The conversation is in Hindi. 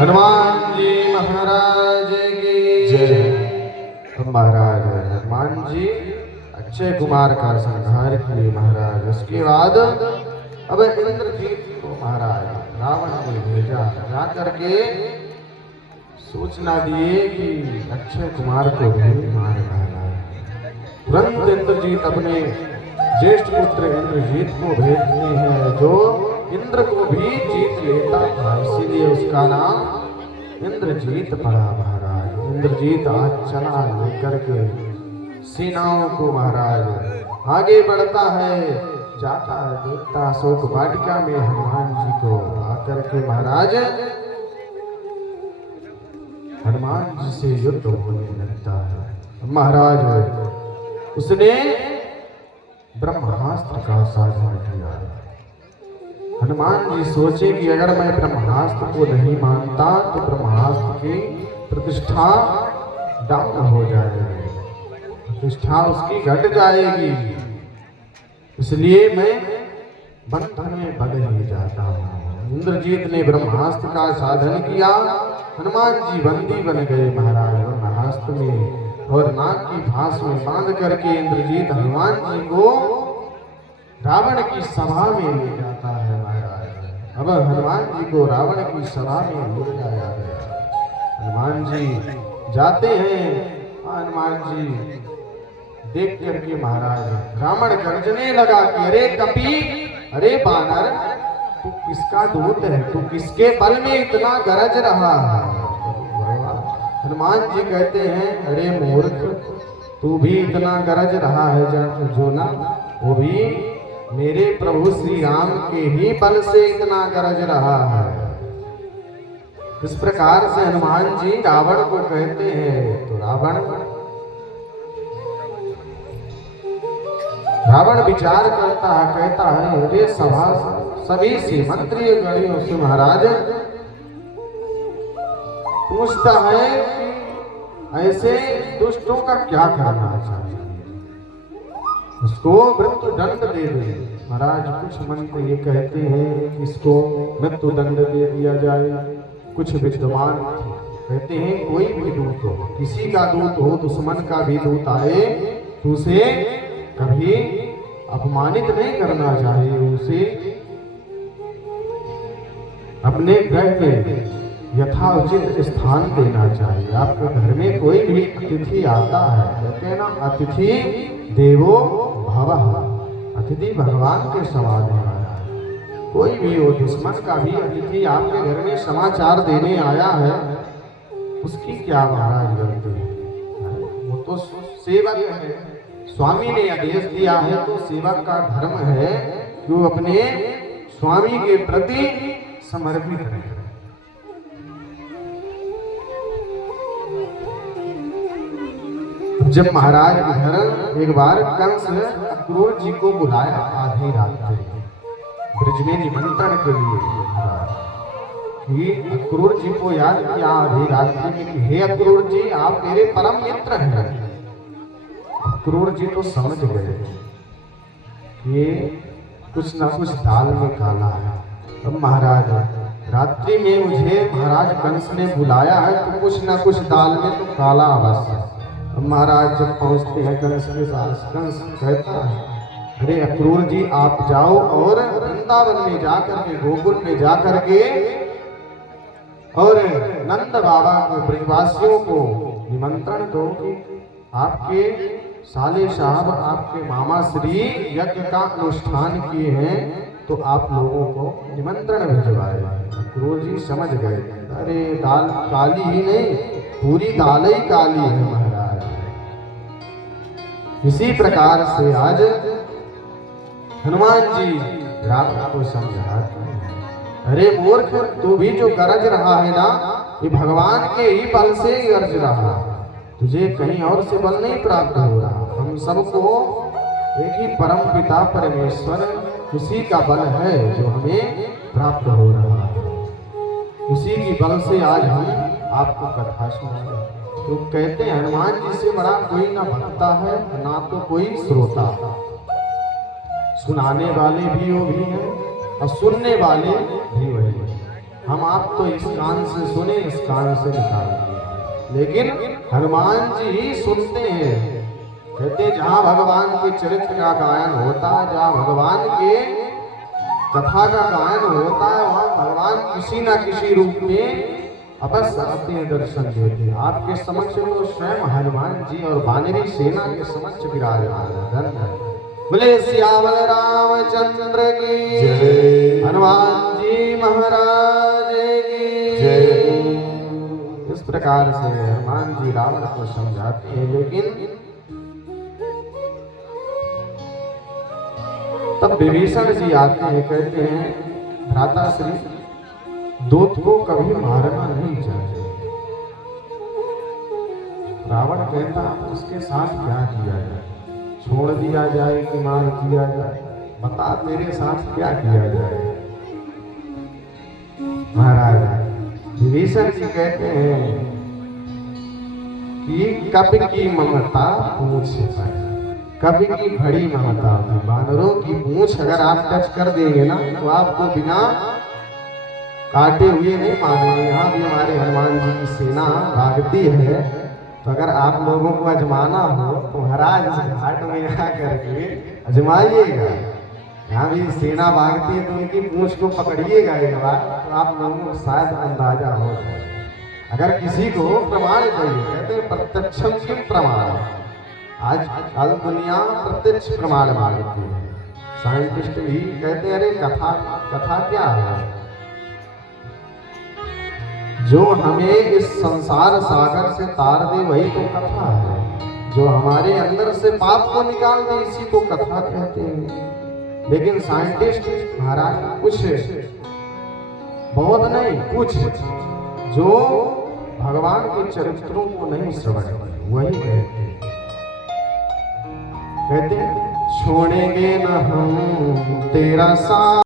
हनुमान जी महाराज की जय। महाराज हनुमान जी अक्षय कुमार का संहार किए महाराज। उसके बाद अब इंद्रजीत को महाराज रावण ने भेजा, जा करके सूचना दिए कि अक्षय कुमार को भी मार डाला। तुरंत इंद्रजीत अपने ज्येष्ठ पुत्र इंद्रजीत को भेजते हैं, जो इंद्र को भी जीत लेता था, इसीलिए उसका नाम इंद्रजीत पड़ा महाराज। इंद्रजीत आज चला लेकर के सेनाओं को महाराज आगे बढ़ता है, जाता है, देखता अशोक वाटिका में हनुमान जी को आकर के महाराज हनुमान जी से युद्ध होने लगता है। महाराज उसने ब्रह्मास्त्र का साधन किया। हनुमान जी सोचे कि अगर मैं ब्रह्मास्त्र को नहीं मानता तो ब्रह्मास्त्र की प्रतिष्ठा डाउन हो जाएगी, प्रतिष्ठा उसकी घट जाएगी, इसलिए मैं बंधन में बंध ही जाता हूँ। इंद्रजीत ने ब्रह्मास्त्र का साधन किया, हनुमान जी बंदी बन गए महाराज ब्रह्मास्त्र में, और नाग की फांस में बांध करके इंद्रजीत हनुमान जी को रावण की सभा में ले जाता है महाराज। अब हनुमान जी को रावण की सभा में ले जाया गया। हनुमान जी जाते हैं, हनुमान जी देख करके महाराज रावण गर्जने लगा कि अरे कपी, अरे बानर, तू किसका दूत है, तू किसके बल में इतना गरज रहा है। हनुमान जी कहते हैं अरे मूर्ख, तू भी इतना गरज रहा है जो ना, वो भी मेरे प्रभु श्री राम के ही बल से इतना गरज रहा है। इस प्रकार से हनुमान जी रावण को कहते हैं। तो रावण विचार करता है, कहता है अरे सभा सभी से मंत्री गणियों से महाराज पूछता है कि ऐसे दुष्टों का क्या करना चाहिए, उसको मृत्यु दंड दे दे। महाराज कुछ मंत्री ये कहते हैं कि इसको मृत्यु दंड दे दिया जाए, कुछ विद्वान कहते हैं कोई भी दूत हो, किसी का दूत हो, दुश्मन का भी दूत आए तो उसे कभी अपमानित नहीं करना चाहिए, उसे अपने घर में यथाउचित स्थान देना चाहिए। आपके घर में कोई भी अतिथि आता है, कहते हैं ना अतिथि देवो भवः, अतिथि भगवान के समान है। कोई भी हो, दुश्मन का भी अतिथि आपके घर में समाचार देने आया है, उसकी क्या महाराज गलती है, वो तो सेवक है, स्वामी ने आदेश दिया है तो सेवक का धर्म है कि वो अपने स्वामी के प्रति समर्पित रहे। जब महाराज इधर एक बार कंस ने अक्रूर जी को बुलाया आधी रात ब्रिज में निमंत्रण के लिए, कि अक्रूर जी को याद किया आधी रात्रि में कि हे अक्रूर जी आप मेरे परम मित्र हैं। अक्रूर जी तो समझ गए कि कुछ ना कुछ दाल में काला है। अब महाराज रात्रि में मुझे महाराज कंस ने बुलाया है तो कुछ ना कुछ दाल में तो काला अवश्य। अब महाराज जब पहुंचते हैं कंस के साथ, कंस कहता है अरे अक्रूर जी आप जाओ और वृंदावन में जाकर के, गोकुल में जाकर के और नंद बाबा के ब्रजवासियों को निमंत्रण दो कि आपके साले साहब आपके मामा श्री यज्ञ का अनुष्ठान किए हैं, तो आप लोगों को निमंत्रण भिजवाए। अक्रूर जी समझ गए, अरे दाल काली ही नहीं, पूरी दाल ही काली है महाराज। इसी प्रकार से आज हनुमान जी रावण को समझाते हैं, अरे मूर्ख, तू भी जो गरज रहा है ना, ये भगवान के ही बल से गरज रहा, तुझे कहीं और से बल नहीं प्राप्त हो रहा। हम सबको एक ही परम पिता परमेश्वर, उसी का बल है जो हमें प्राप्त हो रहा है, उसी की बल से आज हम आपको कथा सुना। तो कहते हैं हनुमान जी से बड़ा कोई ना भक्ता है ना तो कोई श्रोता, सुनाने वाले भी वो भी हैं और सुनने वाले भी वही हैं। हम आप तो इस कान से सुने, इस कान से निकाल दिए, लेकिन हनुमान जी ही सुनते हैं। कहते हैं जहाँ भगवान के चरित्र का गायन होता है, जहाँ भगवान के कथा का गायन होता है, वहाँ भगवान किसी न किसी रूप में अवश्य आते हैं, दर्शन देते हैं। आपके समक्ष तो स्वयं हनुमान जी और वानरी सेना के समक्ष विराजमान है। बोले सियावल रामचंद्र की जय, हनुमान जी महाराज की जय। इस प्रकार से हनुमान जी रावण को समझाते हैं, लेकिन तब विभीषण जी आते हैं, कहते हैं भ्राताश्री, दूत को कभी मारना नहीं चाहिए। रावण कहता उसके साथ क्या किया जाए, छोड़ दिया जाए कि मार दिया जाए, बता तेरे साथ क्या किया जाए। महाराज विभीषण जी कहते हैं कि कब की ममता पूछ पर, कभी की बड़ी ममता। बानरों की पूंछ अगर आप टच कर देंगे ना तो आपको बिना काटे हुए नहीं मानेंगे। यहाँ भी हमारे हनुमान जी की सेना भागती है, तो अगर आप लोगों को आजमाना हो तो महाराज इस घाट में यहाँ करके आजमाइएगा। यहाँ भी सेना भागती है तो उनकी पूंछ को पकड़िएगा एक बार, तो आप लोगों को शायद अंदाजा हो। अगर किसी को प्रमाण चाहिए, कहते हैं प्रत्यक्षम किम प्रमाण, आज कल दुनिया प्रत्यक्ष प्रमाण मांगती है। साइंटिस्ट भी कहते हैं अरे कथा क्या है, जो हमें इस संसार सागर से तार दे वही तो कथा है, जो हमारे अंदर से पाप को निकाल दे इसी को कथा कहते हैं। लेकिन साइंटिस्ट महाराज कुछ बहुत नहीं, कुछ जो भगवान के चरित्रों को नहीं श्रवण करते वही कहते हैं छोड़ेंगे न हम तेरा साथ।